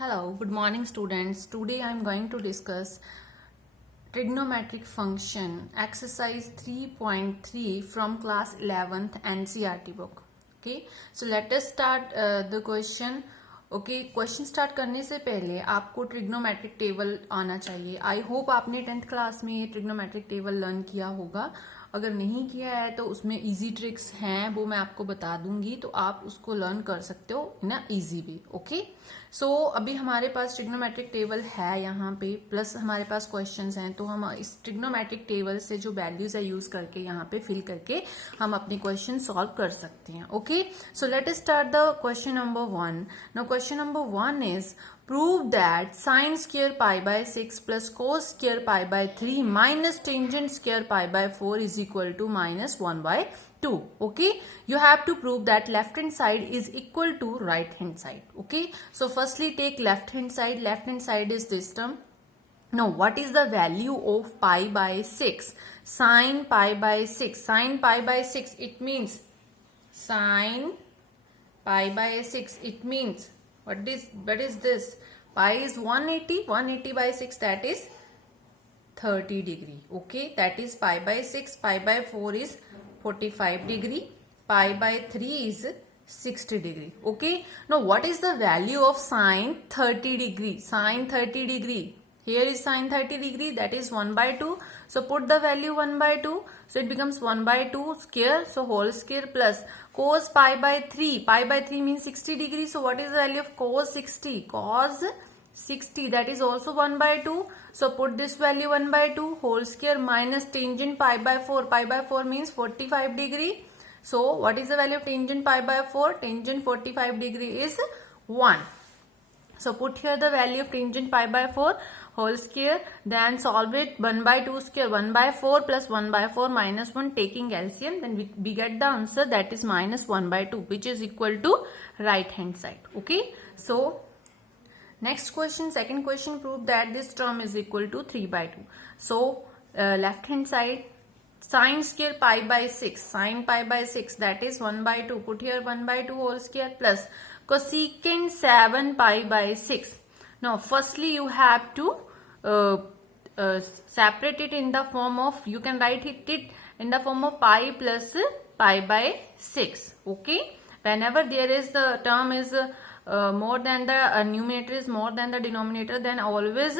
Hello, good morning students. Today I am going to discuss trigonometric function exercise 3.3 from class 11th NCERT book. Okay, so let us start the question. Okay question start करने से पहले आपको trigonometric table आना चाहिए. I hope आपने 10th class में ये trigonometric table learn किया होगा. अगर नहीं किया है तो उसमें इजी ट्रिक्स हैं, वो मैं आपको बता दूंगी, तो आप उसको लर्न कर सकते हो इन अ इजी वे. ओके, सो अभी हमारे पास ट्रिग्नोमेट्रिक टेबल है यहाँ पे, प्लस हमारे पास क्वेश्चंस हैं, तो हम इस ट्रिग्नोमेट्रिक टेबल से जो वैल्यूज है यूज करके यहाँ पे फिल करके हम अपने क्वेश्चन सॉल्व कर सकते हैं. Okay, so let us start the question number 1. Now question number 1 is prove that sine square pi by 6 plus cos square pi by 3 minus tangent square pi by 4 is equal to minus 1 by 2. Okay, you have to prove that left hand side is equal to right hand side. Okay, so firstly take left hand side. Left hand side is this term. Now what is the value of pi by 6? Sine pi by 6. Sine pi by 6, it means sine pi by 6, it means what is this? Pi is 180. 180 by 6, that is 30 degree. Okay, that is pi by 6. Pi by 4 is 45 degree. Pi by 3 is 60 degree. Okay, now what is the value of sine 30 degree? Sine 30 degree, here is sine 30 degree, that is 1 by 2. So put the value 1 by 2. So it becomes 1 by 2 square, so whole square, plus cos pi by 3. Pi by 3 means 60 degree. So what is the value of cos 60? Cos 60, that is also 1 by 2. So put this value 1 by 2 whole square minus tangent pi by 4. Pi by 4 means 45 degree. So what is the value of tangent pi by 4? Tangent 45 degree is 1. So put here the value of tangent pi by 4 whole square, then solve it. 1 by 2 square, 1 by 4 plus 1 by 4 minus 1, taking LCM, then we get the answer, that is minus 1 by 2, which is equal to right hand side. Okay, so next question, second question, prove that this term is equal to 3 by 2. So left hand side, sine square pi by 6, sine pi by 6, that is 1 by 2, put here 1 by 2 whole square, plus cosecant 7 pi by 6. Now firstly you have to separate it in the form of, you can write it in the form of pi plus pi by 6. Okay, whenever there is the term is more than the numerator is more than the denominator, then always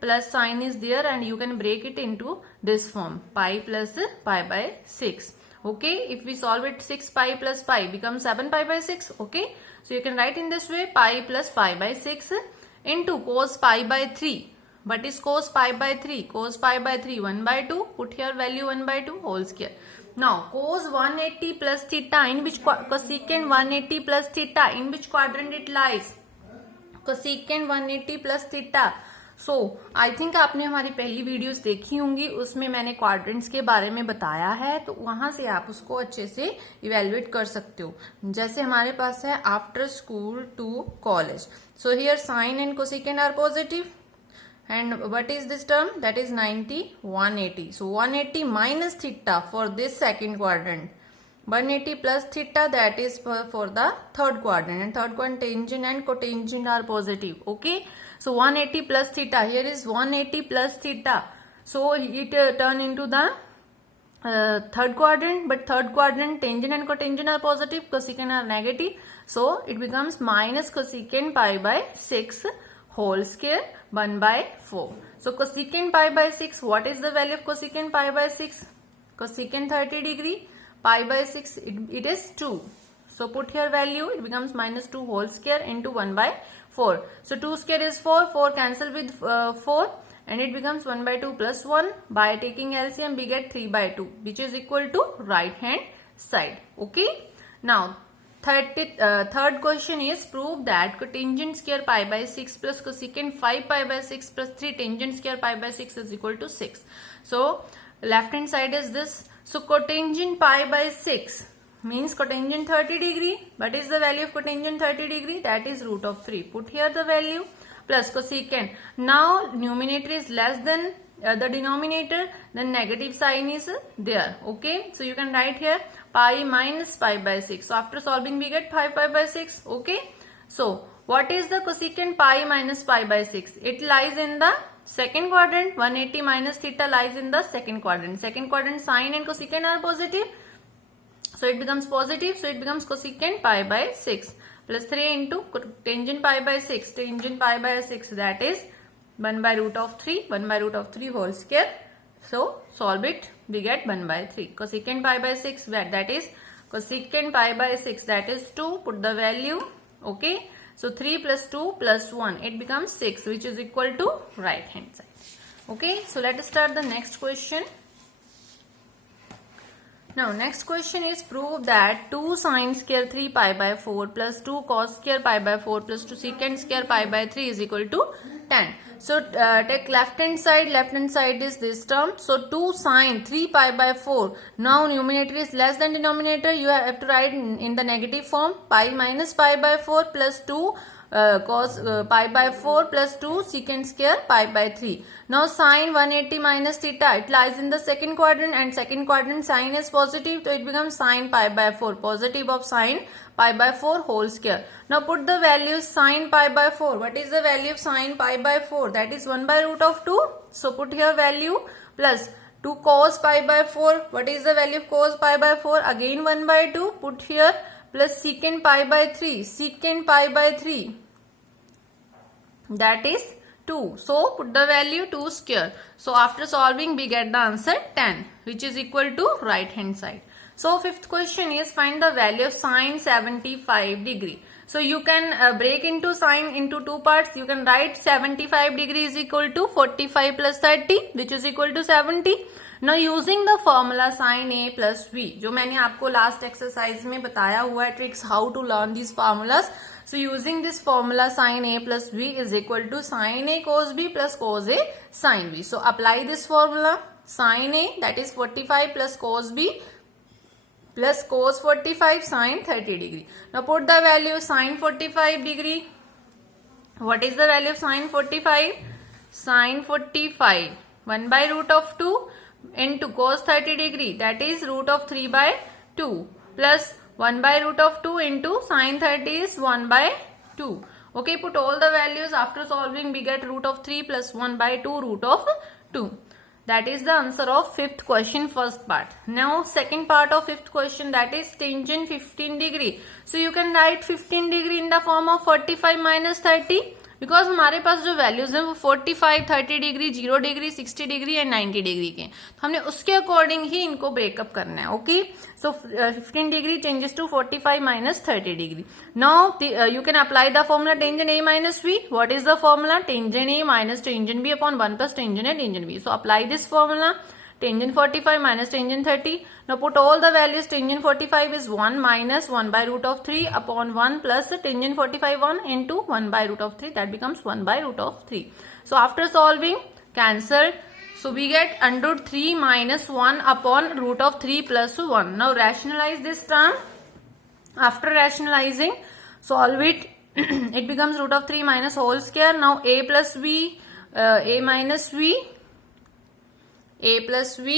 plus sign is there, and you can break it into this form, pi plus pi by 6. Okay, if we solve it, 6 pi plus pi becomes 7 pi by 6. Okay, so you can write in this way, pi plus pi by 6 into cos pi by 3. What is cos pi by 3? Cos pi by 3, 1 by 2. Put here value 1 by 2 whole square. Now cos 180 plus theta, in which cosecant 180 plus theta, in which quadrant it lies? Cosecant 180 plus theta. So I think आपने हमारी पहली videos देखी होंगी, उसमें मैंने quadrants के बारे में बताया है, तो वहां से आप उसको अच्छे से इवेल्युएट कर सकते हो. जैसे हमारे पास है after school to college. So here sine and cosecant are positive, and what is this term? That is 90, 180. So 180 minus theta for this second quadrant, 180 plus theta, that is for the third quadrant, and third quadrant tangent and cotangent are positive. Okay, so 180 plus theta, here is 180 plus theta, so it turn into the third quadrant, but third quadrant tangent and cotangent are positive, cosecant are negative, so it becomes minus cosecant pi by 6 whole square 1 by 4. So cosecant pi by 6, what is the value of cosecant pi by 6? Cosecant 30 degree, pi by 6, it is 2. So put here value, it becomes minus 2 whole square into 1 by 4. So 2 square is 4, 4 cancel with 4, and it becomes 1 by 2 plus 1. By taking LCM, we get 3 by 2, which is equal to right hand side. Okay, now third question is prove that cotangent square pi by 6 plus cosecant 5 pi by 6 plus 3 tangent square pi by 6 is equal to 6. So left hand side is this. So cotangent pi by 6 means cotangent 30 degree. What is the value of cotangent 30 degree? That is root of 3. Put here the value, plus cosecant. Now numerator is less than the denominator, then negative sign is there. Okay, so you can write here pi minus pi by 6. So after solving we get 5 pi by 6. Okay, so What is the cosecant pi minus pi by 6? It lies in the second quadrant. 180 minus theta lies in the second quadrant. Second quadrant sine and cosecant are positive. So it becomes positive. So it becomes cosecant pi by 6 plus 3 into tangent pi by 6. Tangent pi by 6, that is 1 by root of 3. 1 by root of 3 whole square. So solve it. We get 1 by 3. Cosecant pi by 6, that is cosecant pi by 6, that is 2. Put the value. Okay. So 3 plus 2 plus 1. It becomes 6, which is equal to right hand side. Okay. So let us start the next question. Now next question is prove that 2 sine square 3 pi by 4 plus 2 cos square pi by 4 plus 2 secant square pi by 3 is equal to 10. So take left hand side is this term. So 2 sine 3 pi by 4. Now numerator is less than denominator. You have to write in the negative form. Pi minus pi by 4 plus 2 cos pi by 4 plus 2 secant square pi by 3. Now sine 180 minus theta, it lies in the second quadrant, and second quadrant sine is positive, so it becomes sine pi by 4, positive of sine pi by 4 whole square. Now put the value sine pi by 4. What is the value of sine pi by 4? That is 1 by root of 2. So put here value plus 2 cos pi by 4. What is the value of cos pi by 4? Again 1 by 2. Put here plus secant pi by 3. Secant pi by 3. That is 2. So put the value 2 square. So after solving we get the answer 10, which is equal to right hand side. So fifth question is find the value of sine 75 degree. So you can break into sine into two parts. You can write 75 degree is equal to 45 plus 30, which is equal to 70. Now using the formula sin a plus v, जो मैंने आपको last exercise में बताया हुआ है tricks how to learn these formulas. So using this formula sin a plus v is equal to sin a cos b plus cos a sin b. So apply this formula. Sin a, that is 45 plus cos b plus cos 45 sin 30 degree. Now put the value sin 45 degree. What is the value of sin 45? Sin 45 1 by root of 2 into cos 30 degree, that is root of 3 by 2 plus 1 by root of 2 into sin 30 is 1 by 2. Okay, put all the values. After solving we get root of 3 plus 1 by 2 root of 2. That is the answer of fifth question, first part. Now second part of fifth question, that is tangent 15 degree. So you can write 15 degree in the form of 45 minus 30. Because हमारे पास जो values हैं वो 45, 30 degree, 0 degree, 60 degree and 90 degree के, तो हमने उसके according ही इनको break up करना है. Okay, so 15 degree changes to 45 minus 30 degree. Now you can apply the formula tangent a minus b. What is the formula? Tangent a minus tangent b upon 1 plus tangent a tangent b. So apply this formula. Tangent 45 minus tangent 30. Now put all the values. Tangent 45 is 1 minus 1 by root of 3 upon 1 plus tangent 45 1 into 1 by root of 3. That becomes 1 by root of 3. So after solving, cancel. So we get under root 3 minus 1 upon root of 3 plus 1. Now rationalize this term. After rationalizing, solve it. It becomes root of 3 minus whole square. Now a plus v, a minus v, a plus v,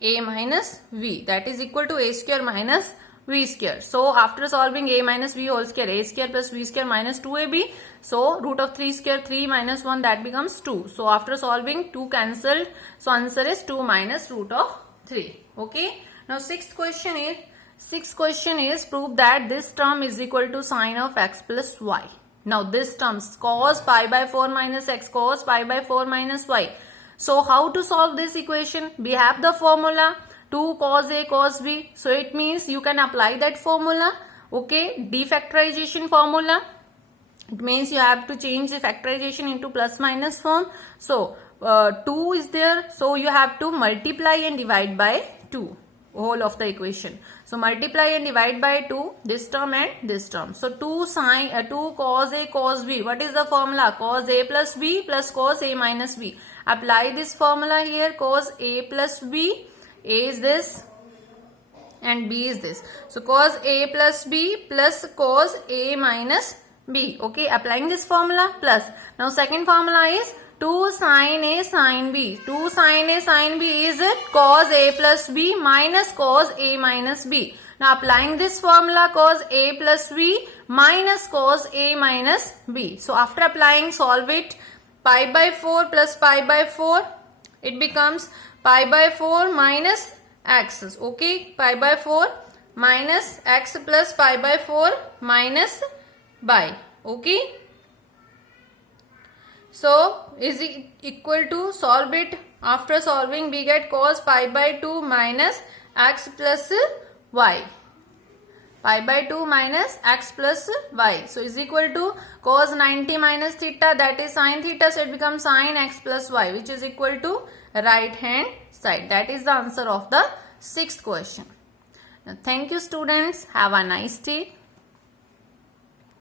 a minus v, that is equal to a square minus v square. So after solving a minus v whole square, a square plus v square minus 2ab. So root of 3 square 3 minus 1, that becomes 2. So after solving 2 cancelled. So answer is 2 minus root of 3. Okay. Now sixth question is prove that this term is equal to sine of x plus y. Now this term cos pi by 4 minus x, cos pi by 4 minus y. So how to solve this equation? We have the formula 2 cos a cos b. So it means you can apply that formula. Okay, defactorization formula. It means you have to change the factorization into plus minus form. So 2 is there. So you have to multiply and divide by 2. Whole of the equation. So multiply and divide by 2 this term and this term. So 2 cos a cos b. What is the formula? Cos a plus b plus cos a minus b. Apply this formula here. Cos a plus b. A is this and b is this. So cos a plus b plus cos a minus b. Okay, applying this formula plus. Now second formula is 2 sin a sin b. 2 sin a sin b is it? Cos a plus b minus cos a minus b. Now applying this formula, cos A plus B minus cos A minus B. So after applying, solve it. Pi by 4 plus pi by 4, it becomes pi by 4 minus x. Okay, pi by 4 minus x plus pi by 4 minus by. Okay. So is equal to, solve it. After solving, we get cos pi by 2 minus x plus y. Pi by 2 minus x plus y. So is equal to cos 90 minus theta, that is sin theta. So it becomes sin x plus y, which is equal to right hand side. That is the answer of the sixth question. Now, thank you students. Have a nice day.